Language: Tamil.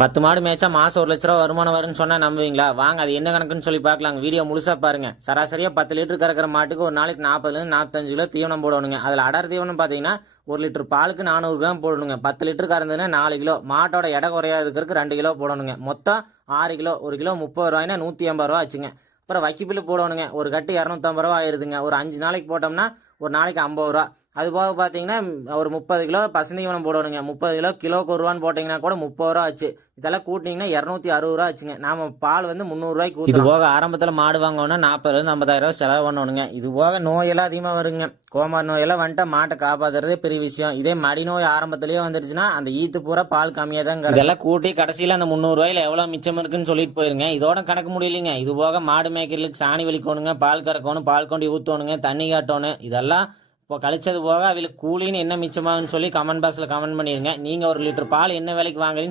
10 மாடு மேய்ச்சா மாசம் 1 லட்ச ரூபா வருமானம் வரும்னு சொன்னா நம்புவீங்களா? வாங்க அது என்ன கணக்குன்னு சொல்லி பார்க்கலாங்க. வீடியோ முழுசா பாருங்க. சராசரியா 10 லிட்டர் கறக்கிற மாட்டுக்கு ஒரு நாளைக்கு 40லேருந்து 45 கிலோ தீவனம் போடணுங்க. அதுல அடர் தீவனம் பாத்தீங்கன்னா 1 லிட்டர் பாலுக்கு 400 கிராம் போடணுங்க. 10 லிட்டர் கறந்ததுன்னா 4 கிலோ. மாட்டோட எடை குறையாதுக்கு 2 கிலோ போடணுங்க. மொத்தம் 6 கிலோ. 1 கிலோ 30 ரூபாய்னா 180 ரூபா ஆச்சுங்க. அப்புறம் வைக்கப்புல்லு போடணுங்க. ஒரு கட்டு 250 ரூபா ஆயிருதுங்க. ஒரு 5 நாளைக்கு போட்டோம்னா ஒரு நாளைக்கு 50 ரூபா. அது போக பார்த்தீங்கன்னா ஒரு 30 கிலோ பசுந்தீவனம் போடணுங்க. 30 கிலோ கிலோக்கு 1 ரூபான்னு போட்டிங்கன்னா கூட 30 ரூபா ஆச்சு. இதெல்லாம் கூட்டிங்கன்னா 260 ரூபா ஆச்சுங்க. நாம பால் வந்து 300 ரூபாய்க்கு ஊற்றுறோம். இது போக ஆரம்பத்தில் மாடு வாங்கணும்னா 40,000 50,000 ரூபா செலவு பண்ணணுங்க. இது போக நோயெல்லாம் அதிகமாக வருங்க. கோமார் நோயெல்லாம் வந்துட்டு மாட்டை காப்பாற்றுறதே பெரிய விஷயம். இதே மடி நோய் ஆரம்பத்திலேயே வந்துருச்சுன்னா அந்த ஈத்து பூரா பால் கம்மியாக தான் கிடைக்கும். இதெல்லாம் கூட்டி கடைசியில் அந்த 300 ரூபாயில எவ்வளோ மிச்சம் இருக்குன்னு சொல்லிட்டு போயிருங்க. இதோட கணக்கு முடியலைங்க. இது போக மாடு மேய்க்கிறதுக்கு சாணி வலிக்கணுங்க, பால் கறக்கணும், பால் கொண்டு ஊற்றணுங்க, தண்ணி காட்டணும். இதெல்லாம் இப்போ கழிச்சது போக அவங்களுக்கு கூலின்னு என்ன மிச்சமாகுன்னு சொல்லி கமெண்ட் பாக்ஸில் கமெண்ட் பண்ணிடுங்க. நீங்கள் 1 லிட்டர் பால் என்ன விலைக்கு வாங்குறீங்கன்னு